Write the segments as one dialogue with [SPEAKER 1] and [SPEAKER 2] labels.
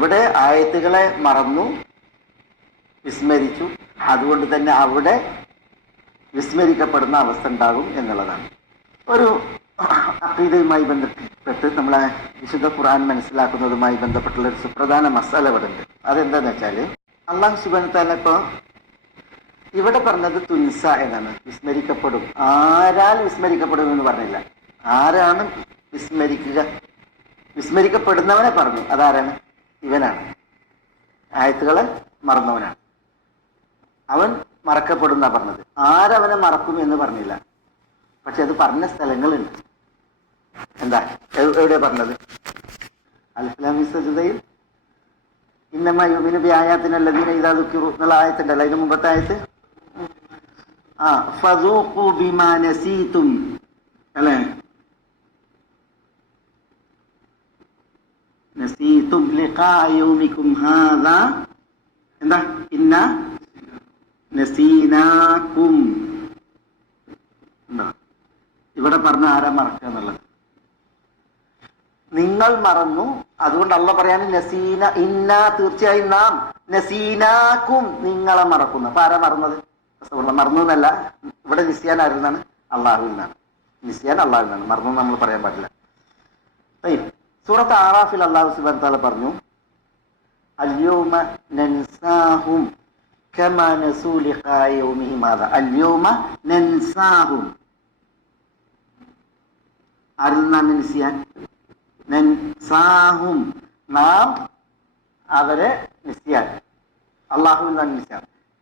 [SPEAKER 1] ഇവിടെ ആയത്തുകളെ മറന്നു വിസ്മരിച്ചു. അതുകൊണ്ട് തന്നെ അവിടെ വിസ്മരിക്കപ്പെടുന്ന അവസ്ഥ ഉണ്ടാകും എന്നുള്ളതാണ്. ഒരു അക്രീതയുമായി ബന്ധപ്പെട്ട് നമ്മളെ വിശുദ്ധ ഖുർആൻ മനസ്സിലാക്കുന്നതുമായി ബന്ധപ്പെട്ടുള്ള ഒരു സുപ്രധാന മസാല ഇവിടെ ഉണ്ട്. അതെന്താന്ന് വെച്ചാൽ അള്ളാഹു സുബാന ഇപ്പൊ ഇവിടെ പറഞ്ഞത് തുൻസ എന്നാണ്. വിസ്മരിക്കപ്പെടും. ആരാൽ വിസ്മരിക്കപ്പെടും എന്ന് പറഞ്ഞില്ല. ആരാണ് വിസ്മരിക്കുക? വിസ്മരിക്കപ്പെടുന്നവനെ പറഞ്ഞു. അതാരാണ്? ഇവനാണ്. ആയത്തുകളെ മറന്നവനാണ്. അവൻ മറക്കപ്പെടുന്ന പറഞ്ഞത്. ആരവനെ മറക്കും എന്ന് പറഞ്ഞില്ല. പക്ഷെ അത് പറഞ്ഞ സ്ഥലങ്ങളുണ്ട്. എന്താ? എവിടെ പറഞ്ഞത്? അൽഫലാമി സജിതയിൽ ഇന്നമ്മ വ്യായാത്തിനല്ലതീന ഇതാ ദുഃഖിറു. എന്നുള്ള ആയത്തുണ്ടല്ലോ. അതിന് മുമ്പത്തെ ആയത്ത്? ആ ഫസൂഖു ബിമാ നസീതും. അല്ലേ? എന്താ? ഇന്ന നസീനാക്കും. ഇവിടെ പറഞ്ഞ ആരാ മറക്കുക എന്നുള്ളത്? നിങ്ങൾ മറന്നു. അതുകൊണ്ട് അള്ള പറയാണ് നസീന ഇന്ന തീർച്ചയായും നാം നസീനാക്കും നിങ്ങളെ മറക്കുന്നു. അപ്പൊ ആരാ മറന്നത്? മറന്നു എന്നല്ല. ഇവിടെ നിസ്യാൻ ആരുന്നാണ് നിന്നാണ്? അള്ളാഹുവിൽ നിന്നാണ്. നിസ്യാൻ അള്ളാഹുവിൽ മറന്നു നമ്മൾ പറയാൻ പാടില്ല. സൂറത്ത് ആറാഫിൽ അള്ളാഹു സുബാൻ താല പറഞ്ഞു നൻസാഹും നൻസാഹും. നാം അവരെ നിസിയാൻ.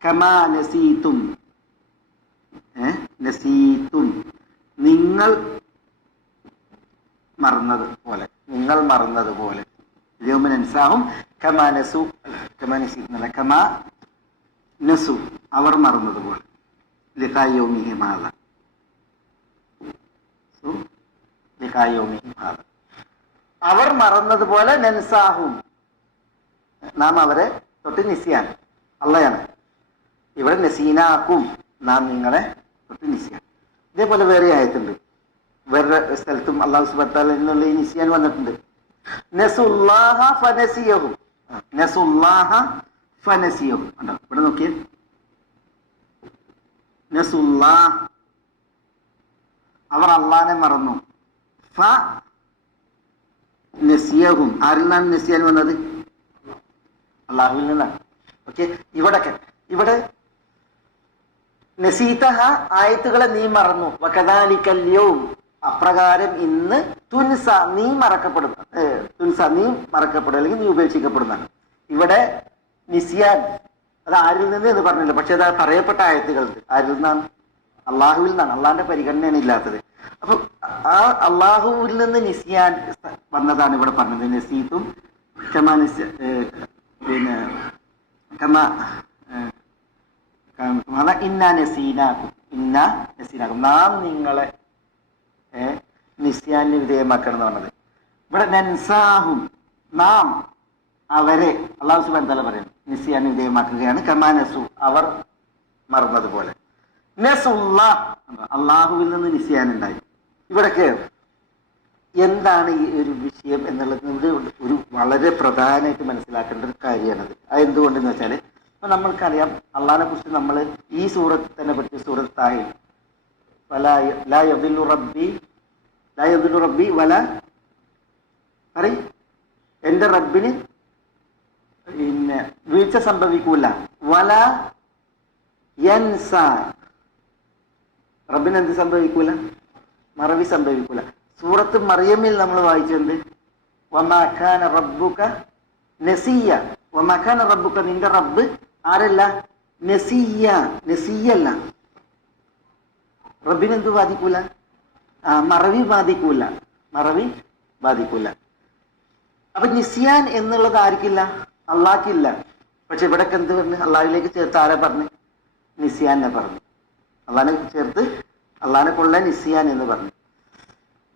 [SPEAKER 1] കമാ നിങ്ങൾ മറന്നത് പോലെ. നിങ്ങൾ മറന്നതുപോലെ. നസു അവർ മറന്നത് പോലെ ലിഖായോമിഹിം ഹാദ സു ലിഖായോമിഹിം ഹാദ അവർ മറന്നതുപോലെ നൻസാഹും നാം അവരെ തൊട്ട് നിസിയാണ് അള്ളയാണ്. ഇവിടെ നസീനാക്കും. നാം നിങ്ങളെ തൊട്ട് നിസിയാണ് ഇതേപോലെ വേറെ ആയത്തുണ്ട്. വേറെ സ്ഥലത്തും അള്ളാഹു സുബത്താല എന്നുള്ള ഈ വന്നിട്ടുണ്ട്. ഇവിടെ നോക്കിയേ. അവർ അള്ളാനെ മറന്നു. ഫ ആരിൽ നിന്നാണ് നസിയാൻ വന്നത്? അള്ളാഹുവിൽ നിന്നാണ്. ഓക്കെ? ഇവിടൊക്കെ. ഇവിടെ നസീതഹ ആയത്തുകളെ നീ മറന്നു. വകദാലിക്കല്യവും അപ്രകാരം ഇന്ന് തുൻസ നീ മറക്കപ്പെടുന്ന തുൻസ നീ മറക്കപ്പെടുക അല്ലെങ്കിൽ നീ ഉപേക്ഷിക്കപ്പെടുന്നതാണ്. ഇവിടെ നിസിയാൻ അത് ആരിൽ നിന്ന് എന്ന് പറഞ്ഞില്ല പക്ഷെ അത് പറയപ്പെട്ട ആയത്തുകളുണ്ട്. ആരിൽ നിന്നാണ്? അള്ളാഹുവിൽ നിന്നാണ്. അള്ളാഹിന്റെ പരിഗണനയാണ് ഇല്ലാത്തത്. അപ്പൊ ആ അള്ളാഹുവിൽ നിന്ന് നിസിയാൻ വന്നതാണ് ഇവിടെ പറഞ്ഞത്. നസീത്തും ക്ഷമ നിസ്യ പിന്നെ കമ ഇന്ന നസീനാക്കും. ഇന്ന നസീനാക്കും. നാം നിങ്ങളെ നിസ്യാന് വിധേയമാക്കണം എന്ന് പറഞ്ഞത്. ഇവിടെ നൻസാഹും നാം അവരെ അള്ളാഹു സുബാൻ തല പറയുന്നു. നിസ്യാന് വിധേയമാക്കുകയാണ്. കമാനസു അവർ മറന്നതുപോലെ. അള്ളാഹുവിൽ നിന്ന് നിസ്യാൻ ഉണ്ടായി. ഇവിടൊക്കെ എന്താണ് ഈ ഒരു വിഷയം എന്നുള്ളത് ഒരു വളരെ പ്രധാനമായിട്ട് മനസ്സിലാക്കേണ്ട ഒരു കാര്യമാണത്. അത് എന്തുകൊണ്ടെന്ന് വെച്ചാൽ ഇപ്പൊ നമ്മൾക്കറിയാം അള്ളാഹിനെ കുറിച്ച് നമ്മൾ ഈ സൂറത്തിൽ തന്നെ പഠിച്ച സൂറത്ത് താഹിൽ വല ലാ യദില്ലു റബ്ബി റബ്ബി റബ്ബിന് പിന്നെ വീഴ്ച സംഭവിക്കൂല. വല റബ്ബിന് എന്ത് സംഭവിക്കൂല? മറവി സംഭവിക്കൂല. സൂറത്ത് മറിയമ്മിൽ നമ്മൾ വായിച്ചത് വമാഖാന റബ്ബുക നസിയ. വമാഖാന റബ്ബുക നിന്റെ റബ്ബ് ആരല്ല? നസിയ. നസിയല്ല. റബ്ബിന് എന്ത് ബാധിക്കൂല ആ മറവി ബാധിക്കൂല മറവി ബാധിക്കൂല അപ്പൊ നിസിയാൻ എന്നുള്ളത് ആർക്കില്ല? അള്ളാഹ്ക്കില്ല പക്ഷെ ഇവിടെ എന്ത് പറഞ്ഞു? അള്ളാഹിലേക്ക് ചേർത്ത് ആരെ പറഞ്ഞു? നിസിയാനെ പറഞ്ഞു. അള്ളാഹിനെ ചേർത്ത് അള്ളാഹിനെ കൊള്ള നിസിയാൻ എന്ന് പറഞ്ഞു.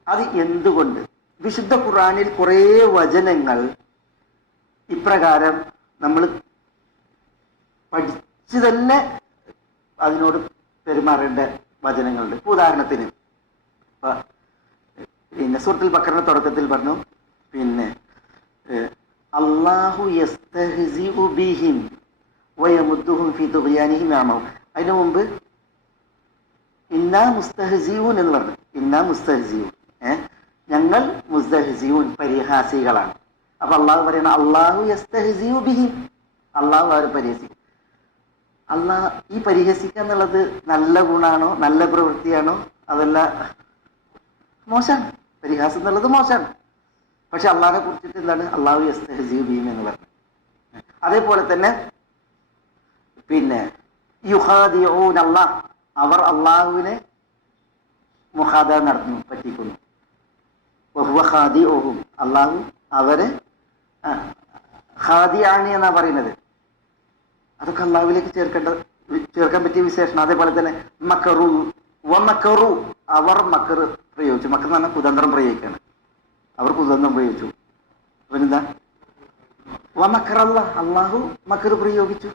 [SPEAKER 1] അത് എന്തുകൊണ്ട്? വിശുദ്ധ ഖുറാനിൽ കുറേ വചനങ്ങൾ ഇപ്രകാരം നമ്മൾ പഠിച്ചു തന്നെ അതിനോട് പെരുമാറേണ്ട വചനങ്ങളുണ്ട് ഉദാഹരണത്തിന്. പിന്നെ സുഹൃത്തിൽ ബക്കറിന്റെ തുടക്കത്തിൽ പറഞ്ഞു പിന്നെ അള്ളാഹു ബിഹിം വയമുദ്ദുഹും ഫി തുഗ്യാനിഹിം യഅമഹൂൻ അതിനു മുമ്പ് ഇന്നാ മുസ്തഹസീവൂൻ എന്ന് പറഞ്ഞു. ഇന്നാ മുസ്തഹസീവൂൻ ഏഹ് ഞങ്ങൾ മുസ്തഹസീവൂൻ പരിഹാസികളാണ്. അപ്പൊ അള്ളാഹു പറയണം അള്ളാഹു യസ്തഹ്സിഉ ബിഹിം. അള്ളാഹു അവർ പരിഹസിക്കും. അള്ളാഹ് ഈ പരിഹസിക്കുക എന്നുള്ളത് നല്ല ഗുണാണോ? നല്ല പ്രവൃത്തിയാണോ? അതല്ല മോശമാണ്. പരിഹാസം എന്നുള്ളത് മോശമാണ്. പക്ഷെ അള്ളാഹിനെ കുറിച്ചിട്ട് എന്താണ്? അള്ളാഹു യസ്തഹ്സിഉ ബിഹിം എന്ന് പറഞ്ഞു. അതേപോലെ തന്നെ പിന്നെ യുഹാദിഊൻ അള്ളാഹ് അവർ അള്ളാഹുവിനെ മുഹാദ നടത്തുന്നു പറ്റിക്കുന്നു. വഹുവ ഖാദിഊഹും അള്ളാഹു അവരെ ഹാദിയാണി എന്നാ പറയുന്നത്. അതൊക്കെ അള്ളാഹുവിലേക്ക് ചേർക്കേണ്ട ചേർക്കാൻ പറ്റിയ വിശേഷണം. അതേപോലെ തന്നെ മക്കറു വ മക്കറു അവർ മക്കർ പ്രയോഗിച്ചു. മക്കർ എന്ന് പറഞ്ഞാൽ കുതന്ത്രം പ്രയോഗിക്കാണ് അവർ കുതന്ത്രം പ്രയോഗിച്ചു. പിന്നെന്താ വ അള്ളാഹു മക്കർ പ്രയോഗിച്ചു.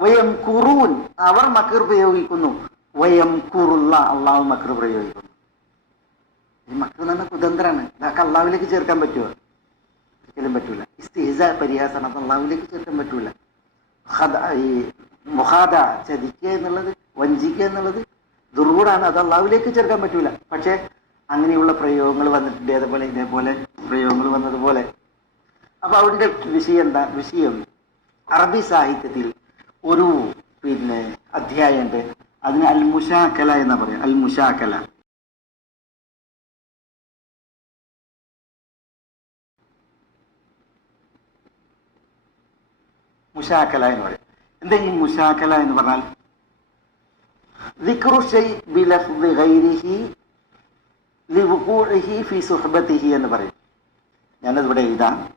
[SPEAKER 1] വയം കുറൂൻ അവർ മക്കർ പ്രയോഗിക്കുന്നു. വയം കുറുള്ള അള്ളാഹു മക്കർ പ്രയോഗിക്കുന്നു. ഈ മക്കർ എന്ന് പറഞ്ഞാൽ കുതന്ത്രാണ്. ഇതൊക്കെ അള്ളാഹുവിലേക്ക് ചേർക്കാൻ പറ്റുമോ? ഒരിക്കലും പറ്റൂല. ഇസ്തിഹിസ പരിഹാസമാണ് അത് അള്ളാഹുവിലേക്ക് ചേർക്കാൻ പറ്റൂല. ഈ മുഹാദ ചതിക്കുക എന്നുള്ളത് വഞ്ചിക്കുക എന്നുള്ളത് ദുർഗുണാണ് അത് അള്ളാവിലേക്ക് ചേർക്കാൻ പറ്റൂല. പക്ഷെ അങ്ങനെയുള്ള പ്രയോഗങ്ങൾ വന്നിട്ടുണ്ട്. അതേപോലെ ഇതേപോലെ പ്രയോഗങ്ങൾ വന്നതുപോലെ. അപ്പൊ അവരുടെ വിഷയം എന്താ? വിഷയം അറബി സാഹിത്യത്തിൽ ഒരു പിന്നെ അധ്യായമുണ്ട്. അതിന് അൽ മുഷാക്കല എന്നാ പറയാ. അൽ മുഷാക്കല മുശാക്കല എന്ന് പറയും. എന്താ ഈ മുശാക്കല എന്ന് പറഞ്ഞാൽ? എന്ന് പറയും. ഞാനതിവിടെ എഴുതാം.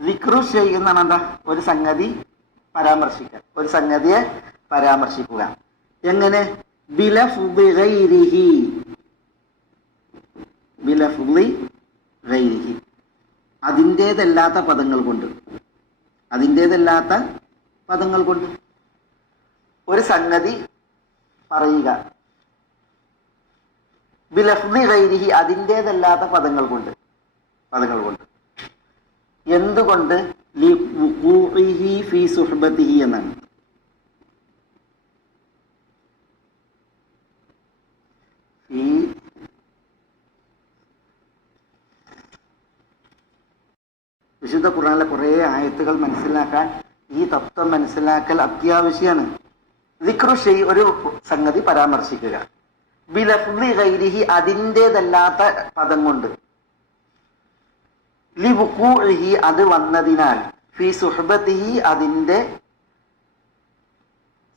[SPEAKER 1] വിക്രു ചെയ്യുന്നതാണ് എന്താ? ഒരു സംഗതി പരാമർശിക്കുക. ഒരു സംഗതിയെ പരാമർശിക്കുക. എങ്ങനെ? ബിലഫ്ദി ഗൈരിഹി ബിലഫ്ദി ഗൈരിഹി അതിന്റേതല്ലാത്ത പദങ്ങൾ കൊണ്ട്. അതിന്റേതല്ലാത്ത പദങ്ങൾ കൊണ്ട്. ഒരു സംഗതി പറയുക. ബിലഫ്ദി ഗൈരിഹി അതിന്റേതല്ലാത്ത പദങ്ങൾ കൊണ്ട്. പദങ്ങൾ കൊണ്ട്. എന്തുകൊണ്ട്? ലി ഫി സുഹ്ബത്തിഹി എന്നാണ് ഈ വിശുദ്ധ ഖുറാനിലെ കുറേ ആയത്തുകൾ മനസ്സിലാക്കാൻ ഈ തത്വം മനസ്സിലാക്കൽ അത്യാവശ്യമാണ്. ഷെയ് ഒരു സംഗതി പരാമർശിക്കുക. ബിലഫ്ലി ഗൈരിഹി അതിന്റേതല്ലാത്ത പദം കൊണ്ട്. ലിബുക്കൂഹി അത് വന്നതിനാൽ ഫി സുഹബത്തിഹി അതിന്റെ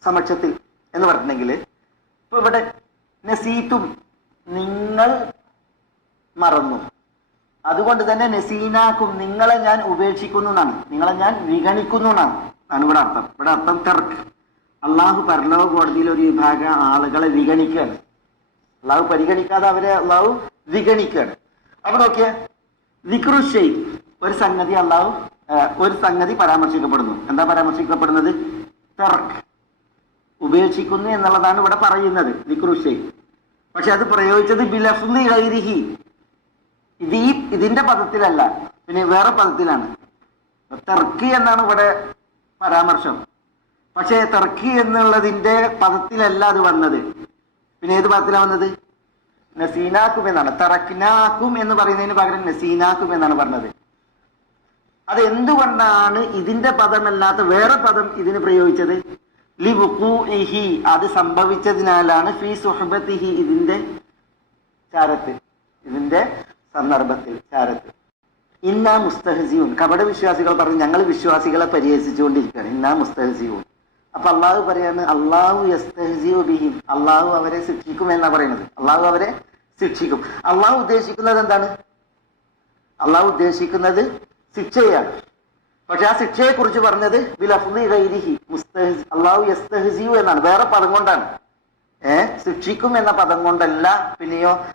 [SPEAKER 1] സമക്ഷത്തിൽ എന്ന് പറഞ്ഞിട്ടുണ്ടെങ്കിൽ ഇപ്പൊ ഇവിടെ നസീത്തും നിങ്ങൾ മറന്നു. അതുകൊണ്ട് തന്നെ നസീനാക്കും നിങ്ങളെ ഞാൻ ഉപേക്ഷിക്കുന്നു എന്നാണ്. നിങ്ങളെ ഞാൻ വിഗണിക്കുന്നു എന്നാണ്. ആണ് ഇവിടെ അർത്ഥം. ഇവിടെ അർത്ഥം തർക്ക്. അള്ളാഹു പരലോക കോടതിയിൽ ഒരു വിഭാഗം ആളുകളെ വിഗണിക്കുകയാണ്. അള്ളാഹു പരിഗണിക്കാതെ അവരെ അള്ളാഹു വിഗണിക്കുകയാണ്. അപ്പൊ നോക്കിയേ വിക്രുഷൈ ഒരു സംഗതി അള്ളാഹു ഒരു സംഗതി പരാമർശിക്കപ്പെടുന്നു. എന്താ പരാമർശിക്കപ്പെടുന്നത്? തർക്ക്. ഉപേക്ഷിക്കുന്നു എന്നുള്ളതാണ് ഇവിടെ പറയുന്നത് വിക്രുഷൈ പക്ഷെ അത് പ്രയോഗിച്ചത് ബിലഫ്ലി ഇത് ഈ ഇതിന്റെ പദത്തിലല്ല പിന്നെ വേറെ പദത്തിലാണ്. തർക്കി എന്നാണ് ഇവിടെ പരാമർശം. പക്ഷേ തർക്കി എന്നുള്ളതിന്റെ പദത്തിലല്ല അത് വന്നത്. പിന്നെ ഏത് പദത്തിലാണ് വന്നത്? നസീനാക്കും എന്നാണ്. തറക്കിനാക്കും എന്ന് പറയുന്നതിന് പകരം നസീനാക്കും എന്നാണ് പറഞ്ഞത്. അത് എന്തുകൊണ്ടാണ് ഇതിന്റെ പദമല്ലാത്ത വേറെ പദം ഇതിന് പ്രയോഗിച്ചത്? ലിഹി അത് സംഭവിച്ചതിനാലാണ് ഫി സുഹബത്തിഹി ഇതിന്റെ ചാരത്ത് ഇതിന്റെ സന്ദർഭത്തിൽ ചാരത്തിൽ ഇന്ന മുസ്തഹസിയൂൻ കപട വിശ്വാസികൾ പറഞ്ഞു ഞങ്ങൾ വിശ്വാസികളെ പരിഹസിച്ചുകൊണ്ടിരിക്കുകയാണ്. ഇന്ന മുസ്തഹസിയൂൻ അപ്പൊ അള്ളാഹു പറയാണ് അള്ളാഹു യസ്തഹസിയു ബിഹിം. അള്ളാഹു അവരെ ശിക്ഷിക്കും എന്നാ പറയുന്നത്. അള്ളാഹു അവരെ ശിക്ഷിക്കും. അള്ളാഹു ഉദ്ദേശിക്കുന്നത് എന്താണ്? അള്ളാഹു ഉദ്ദേശിക്കുന്നത് ശിക്ഷയാണ്. പക്ഷെ ആ ശിക്ഷയെ കുറിച്ച് പറഞ്ഞത് അള്ളാഹു യസ്തഹസിയു എന്നാണ്. വേറെ പദം കൊണ്ടാണ്. ഏഹ് ശിക്ഷിക്കും എന്ന പദം കൊണ്ടല്ല. പിന്നെയോ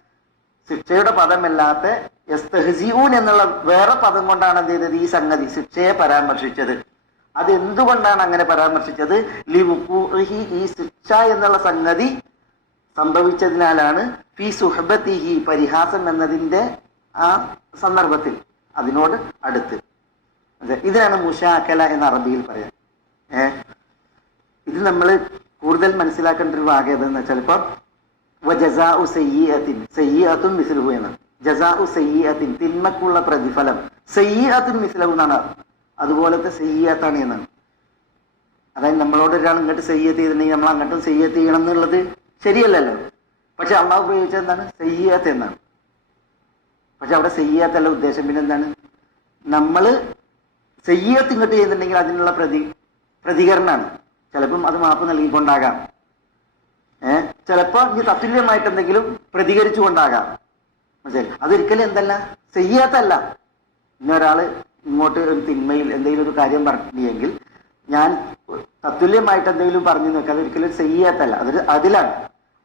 [SPEAKER 1] ശിക്ഷയുടെ പദമല്ലാത്ത യസ്തഹസിയൂൻ എന്നുള്ള വേറെ പദം കൊണ്ടാണ് എന്ത് ചെയ്തത് ഈ സംഗതി? ശിക്ഷയെ പരാമർശിച്ചത്. അത് എന്തുകൊണ്ടാണ് അങ്ങനെ പരാമർശിച്ചത്? ലിവുഹി ഈ ശിക്ഷ എന്നുള്ള സംഗതി സംഭവിച്ചതിനാലാണ് ഫി സുഹബത്തിഹി പരിഹാസം എന്നതിന്റെ ആ സന്ദർഭത്തിൽ അതിനോട് അടുത്ത്. അതെ ഇതിനാണ് മുഷാക്കല എന്ന അറബിയിൽ പറയാം. ഏ? ഇത് നമ്മൾ കൂടുതൽ മനസ്സിലാക്കേണ്ട ഒരു ഭാഗം എന്ന് വെച്ചാൽ ജസാഉ തിന്മക്കുള്ള പ്രതിഫലം. സയ്യിഅത്തുൻ മിസ്ലഹു എന്നാണ്. അതുപോലത്തെ സയ്യത്താണ് എന്നാണ്. അതായത് നമ്മളോട് ഒരാൾ ഇങ്ങോട്ട് സയ്യത്ത് ചെയ്തിട്ടുണ്ടെങ്കിൽ നമ്മൾ അങ്ങോട്ടും സയ്യത്ത് ചെയ്യണം എന്നുള്ളത് ശരിയല്ലല്ലോ. പക്ഷെ അള്ളാഹു ഉപയോഗിച്ചത് എന്താണ്? സയ്യാത്ത് എന്നാണ്. പക്ഷെ അവിടെ സയ്യാത്തല്ല ഉദ്ദേശം. പിന്നെ എന്താണ്? നമ്മൾ സയ്യത്ത് ഇങ്ങോട്ട് ചെയ്യുന്നുണ്ടെങ്കിൽ അതിനുള്ള പ്രതി പ്രതികരണമാണ് ചിലപ്പം അത് മാപ്പ് നൽകിക്കൊണ്ടാകാം. ഏഹ് ചിലപ്പോൾ ഈ തത്തുല്യമായിട്ട് എന്തെങ്കിലും പ്രതികരിച്ചുകൊണ്ടാകാം. മനസ്സിലായി അതൊരിക്കലും എന്തല്ല ചെയ്യാത്തല്ല ഇന്നൊരാൾ ഇങ്ങോട്ട് ഒരു തിന്മയിൽ എന്തെങ്കിലും ഒരു കാര്യം പറഞ്ഞിട്ടുണ്ടെങ്കിൽ ഞാൻ തത്തുല്യമായിട്ട് എന്തെങ്കിലും പറഞ്ഞു നോക്കുക അതൊരിക്കലും ചെയ്യാത്തല്ല അതൊരു അതിലാണ്.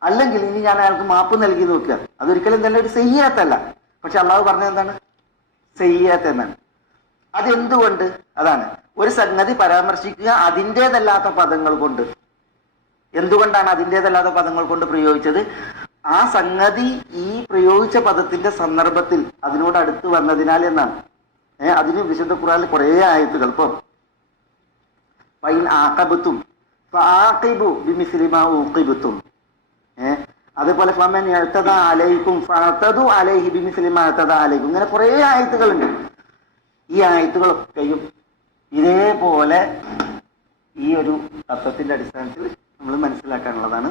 [SPEAKER 1] അല്ലെങ്കിൽ ഇനി ഞാൻ അയാൾക്ക് മാപ്പ് നൽകി നോക്കുക. അതൊരിക്കലും തന്നെ ഒരു ചെയ്യാത്തല്ല പക്ഷെ അള്ളാഹു പറഞ്ഞത് എന്താണ്? ചെയ്യാത്ത എന്നാണ് അതെന്തുകൊണ്ട്? അതാണ്. ഒരു സംഗതി പരാമർശിക്കുക അതിന്റെതല്ലാത്ത പദങ്ങൾ കൊണ്ട്. എന്തുകൊണ്ടാണ് അതിന്റെതല്ലാത്ത പദങ്ങൾ കൊണ്ട് പ്രയോഗിച്ചത്? ആ സംഗതി ഈ പ്രയോഗിച്ച പദത്തിന്റെ സന്ദർഭത്തിൽ അതിനോട് അടുത്ത് വന്നതിനാൽ എന്നാണ്. ഏഹ് അതിന് വിശുദ്ധ ഖുറാനിൽ കുറേ ആയത്തുകൾ. ഇപ്പൊ ഊഖിബത്തും. ഏഹ് അതേപോലെ ഫമൻ അലൈക്കും ഫഅതദു അലൈഹി അലൈക്കും ഇങ്ങനെ കുറേ ആയത്തുകളുണ്ട്. ഈ ആയത്തുകളൊക്കെയും ഇതേപോലെ ഈ ഒരു തത്വത്തിന്റെ അടിസ്ഥാനത്തിൽ നമ്മൾ മനസ്സിലാക്കാനുള്ളതാണ്.